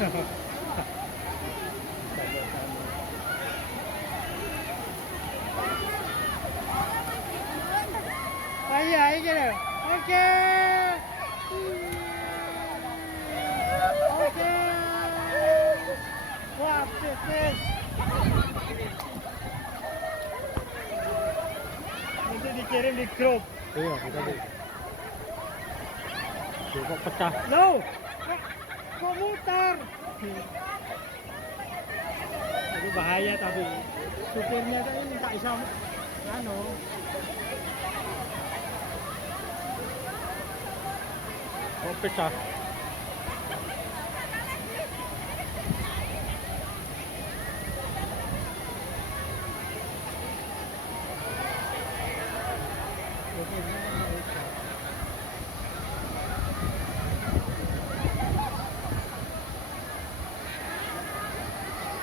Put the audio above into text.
Ayo, ayo gitu. Oke. Oke. Wah, sis. Nanti dikirim di grup. Iya, kita tuh. Kok pecah. Loh, kok muter? Itu bahaya tapi supirnya tuh ini tak bisa anu. Kok pecah. Supirnya